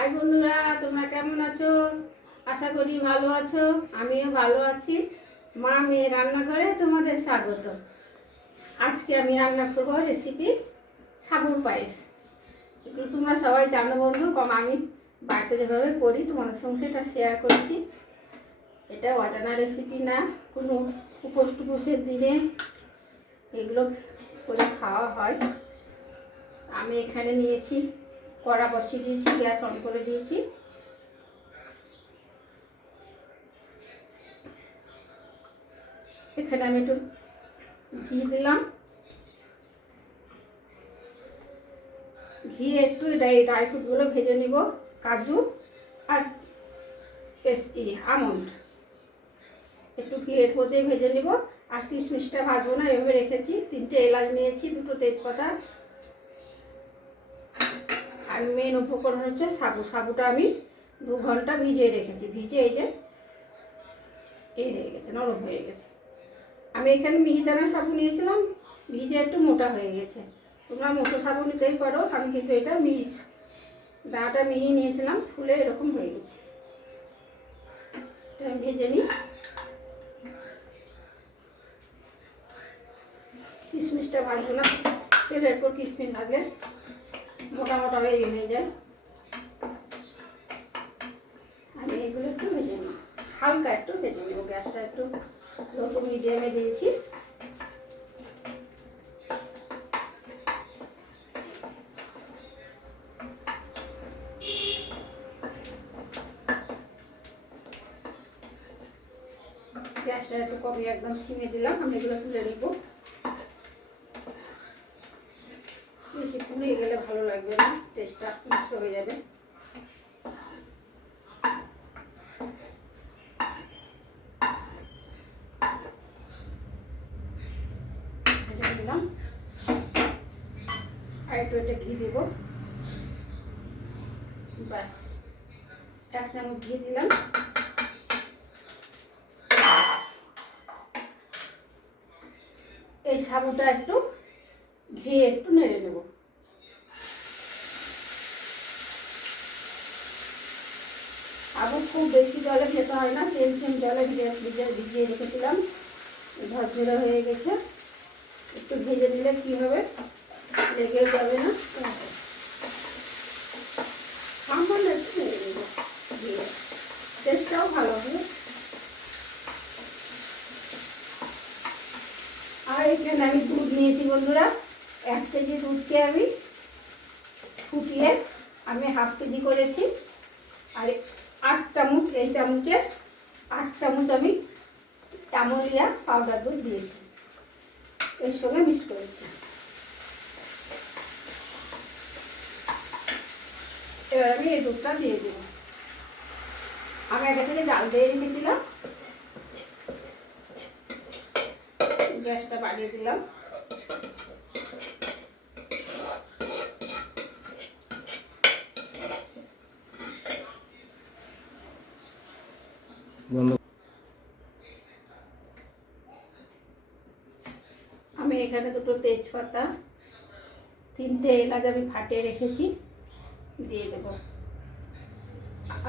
High বন্ধুরা, তোমরা কেমন আছো? আশা করি ভালো আছো, আমিও ভালো আছি। মা মেয়ে রান্না করে তোমাদের স্বাগত। আজকে আমি রান্না করব রেসিপি সাবুর পায়েস। এগুলো তোমরা সবাই জানো বন্ধু, কম আমি বাড়িতে যেভাবে করি, তোমাদের সঙ্গে সেটা শেয়ার করছি। এটা অজানা রেসিপি না, কোনো উপোস টুপোসের দিনে এগুলো করে খাওয়া হয়। আমি এখানে নিয়েছি কড়া বসিয়ে দিয়েছি, গ্যাস অন করে দিয়েছি। এখানে আমি একটু ঘি দিলাম। ঘি একটু ড্রাই ফ্রুটগুলো ভেজে নিব, কাজু আর ই, আমন্ড। একটু ঘি এর মধ্যেই ভেজে নিব। আর কিশমিশটা ভাজবো না, এভাবে রেখেছি। তিনটে এলাচ নিয়েছি, দুটো তেজপাতা আর মেন উপকরণ হচ্ছে সাবু। সাবুটা আমি দু ঘণ্টা ভিজিয়ে রেখেছি। ভিজে এই যে এ হয়ে গেছে, নরম হয়ে গেছে। আমি এখানে মিহিদানা সাবু নিয়েছিলাম, ভিজে একটু মোটা হয়ে গেছে। তোমরা মোটো সাবু নিতেই পারো, আমি কিন্তু এটা মিহি দানাটা মিহি নিয়েছিলাম, ফুলে এরকম হয়ে গেছে। আমি ভেজে নিই। কিশমিশটা ভাজবো না, তেলের পর কিশমিশ ভাজলে মোটা মোটা হয়ে হয়ে যায় আমি এগুলো একটু ভেজে নিই। হালকা একটু ভেজে নেব, গ্যাসটা একটু লো মিডিয়ামে দিয়েছি। গ্যাসটা একটু কমিয়ে একদম সিমে দিলাম, আমি এগুলো তুলে নিবো। বেশি পুড়ে গেলে ভালো লাগবে না টেস্টটা নষ্ট হয়ে যাবে। আর একটু এটা ঘি দেব। ব্যাস, এক চামচ ঘি দিলাম। এই সাবুটা একটু ঘি একটু নেড়ে নেব। আবু খুব বেশি জলে খেতে হয় না সেম সেম জলে ভিজে ভিজে, ভিজিয়ে রেখেছিলাম। ঝরঝরে হয়ে গেছে। একটু ভেজে নিলে কি হবে? লেগেও যাবে না। টেস্টটাও ভালো হবে। আর এখানে আমি দুধ নিয়েছি বন্ধুরা। এক কেজি দুধকে আমি ফুটিয়ে আমি হাফ কেজি করেছি। আর আট চামচ, এই চামচে আট চামচ আমি চামলিয়া পাউডার দুধ দিয়েছি। এর সঙ্গে মিক্স করেছি। এবার আমি এই দুধটা দিয়ে দেব। আমি আগে থেকে জাল দিয়ে রেখেছিলাম। গ্যাসটা বাড়িয়ে দিলাম। আমি এখানে দুটো তেজপাতা, তিনটে এলাচ আমি ফাটিয়ে রেখেছি, দিয়ে দেব।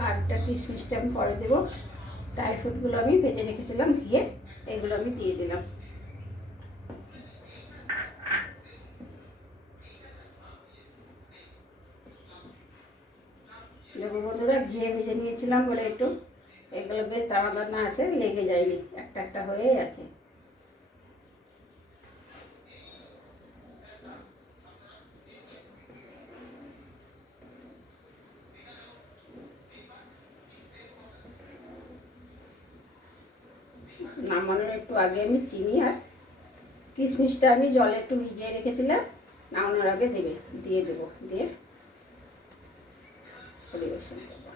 আর একটা কিশমিশটা আমি পরে দেবো। ড্রাই ফ্রুটগুলো আমি ভেজে রেখেছিলাম ঘিয়ে এগুলো আমি দিয়ে দিলাম। দেখো বন্ধুরা, ঘিয়ে ভেজে নিয়েছিলাম বলে একটু। এগুলো বেশ দানা দানা আছে, লেগে যায়নি। একটা একটা হয়েই আছে। নামানোর একটু আগে আমি চিনি আর কিশমিশটা আমি জলে একটু ভিজিয়ে রেখেছিলাম। নামানোর আগে দেবে, দিয়ে দেবো, দিয়ে পরিবেশন করব।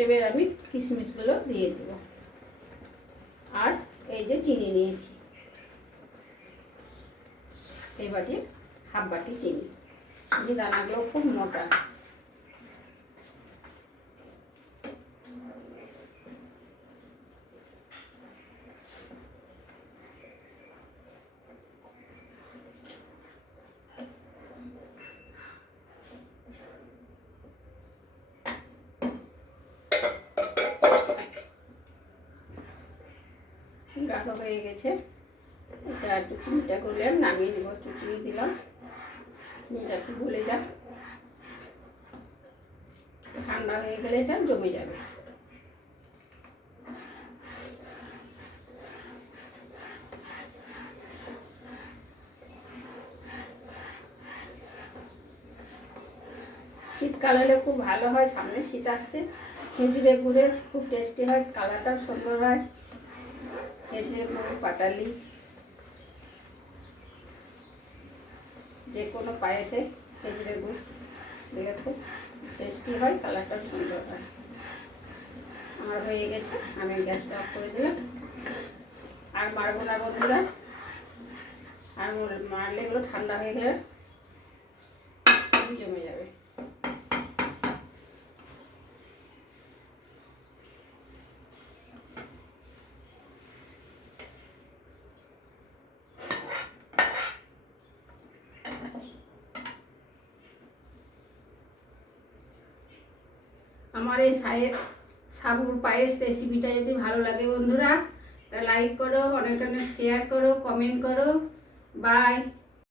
এবার আমি কিশমিশগুলো দিয়ে দেবো। আর এই যে চিনি নিয়েছি। এই বাটি হাফ বাটি চিনি। চিনি দানাগুলো খুব মোটা। গাঢ় হয়ে গেছে। এটা একটু চিনিটা করলাম নামিয়ে নেব, একটু চিনি দিলাম। চিনিটা একটু গলে যাক। ঠান্ডা হয়ে গেলে এটা জমে যাবে। শীতকাল হলে খুব ভালো হয়, সামনে শীত আসছে। খেজুরে গুড়ে খুব টেস্টি হয়, কালারটাও সুন্দর হয়। খেজুরে গুড় পাটালি, যে কোনো পায়েসে খেজুরে গুড় দিলে খুব টেস্টি হয়, কালারটাও সুন্দর হয়। আমার হয়ে গেছে, আমি গ্যাসটা অফ করে দিলাম। আর মারবো না বন্ধুরা। আর মারলে এগুলো ঠান্ডা হয়ে গেলে জমে যাবে। আমার এই সাহেব সাবুর পায়েস রেসিপিটা যদি ভালো লাগে বন্ধুরা লাইক করো, অনেক অনেক শেয়ার করো কমেন্ট করো। বাই